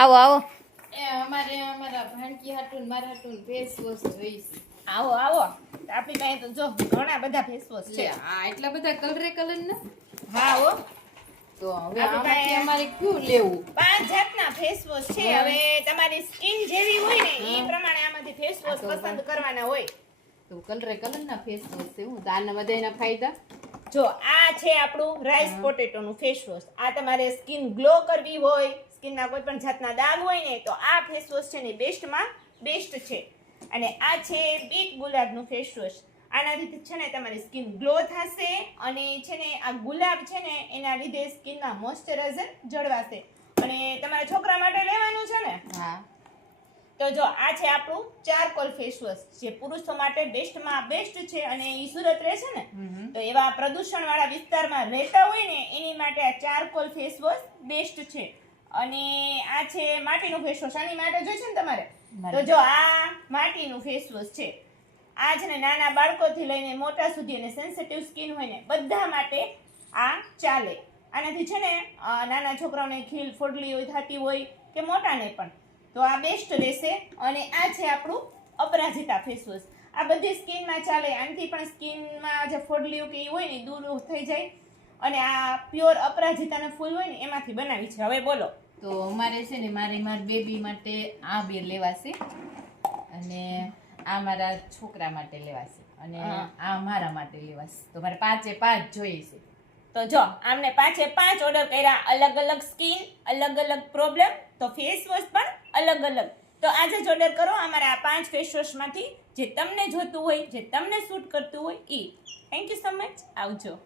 આવો આવો અમારા ભાણકી હાટુન મારા હાટુન ફેસ વોશ જોઈશ. આવો આવો આપણી પાસે તો જો ઘણા બધા ફેસ વોશ છે. આ એટલા બધા કલર ને હા હો તો હવે આપણી આમાંથી પાસે અમારે કયું લેવું? 5 જાતના ફેસ વોશ છે. હા. હવે તમારી સ્કિન જેવી હોય ને એ હા. પ્રમાણે આમાંથી ફેસ વોશ હા, તો પસંદ કરવાના હોય. તો કલર ના ફેસ વોશ છે. હું તો આના બધાયના ફાયદા. જો આ છે આપણું રાઈસ પોટેટો નું ફેસ વોશ. આ તમારે સ્કિન ગ્લો કરવી હોય, સ્કિનના કોઈ પણ જાતના દાગ હોય ને તો આ ફેસ વોશ છે ને બેસ્ટમાં બેસ્ટ છે. અને આ છે બીટ ગુલાબનું ફેસ વોશ. આનાથી છે ને તમારી સ્કિન ગ્લો થશે અને છે ને આ ગુલાબ છે ને એના લીધે સ્કિનના મોઇશ્ચરાઇઝર જળવાશે. અને તમારા છોકરા માટે લેવાનું છે ને હા તો જો આ છે આપણું ચારકોલ ફેસ વોશ જે પુરુષો માટે બેસ્ટમાં બેસ્ટ છે. અને એ સુરત રહે છે ને તો એવા પ્રદૂષણવાળા વિસ્તારમાં રહેતા હોય ને એની માટે આ ચારકોલ ફેસ વોશ બેસ્ટ છે. અને આ છે માટીનું ફેસ વોશ. આની માટે જોઈશે ને તમારે તો જો આ માટીનું ફેસ વોશ છે. આ છે ને નાના બાળકોથી લઈને મોટા સુધી અને સેન્સિટિવ સ્કિન હોય ને બધા માટે આ ચાલે. આનાથી છે ને નાના છોકરાઓને ખીલ ફોડલી હોય થતી હોય કે મોટાને પણ તો આ બેસ્ટ રહેશે. અને આ છે આપણું અપરાજિતા ફેસ વોશ. આ બધી સ્કિનમાં ચાલે. આનાથી પણ સ્કિનમાં જે ફોડલીઓ કે એ હોય ને દૂર થઈ જાય. અને આ પ્યોર અપરાજિતાના ફૂલ હોય ને એમાંથી બનાવી છે. હવે બોલો તો અમારે છે ને મારા બેબી માટે આ બે લેવાશે અને આ મારા છોકરા માટે લેવાશે અને આ મારા માટે લેવાશે. તો મારે 5 જોઈએ છે. તો જો આમને 5 ઓર્ડર કર્યા. અલગ અલગ સ્કિન, અલગ અલગ પ્રોબ્લેમ, તો ફેસ વોશ પણ અલગ અલગ. તો આજે જ ઓર્ડર કરો અમારા આ 5 ફેસ વોશમાંથી જે તમને જોતું હોય, જે તમને સૂટ કરતું હોય એ. Thank you so much. આવજો.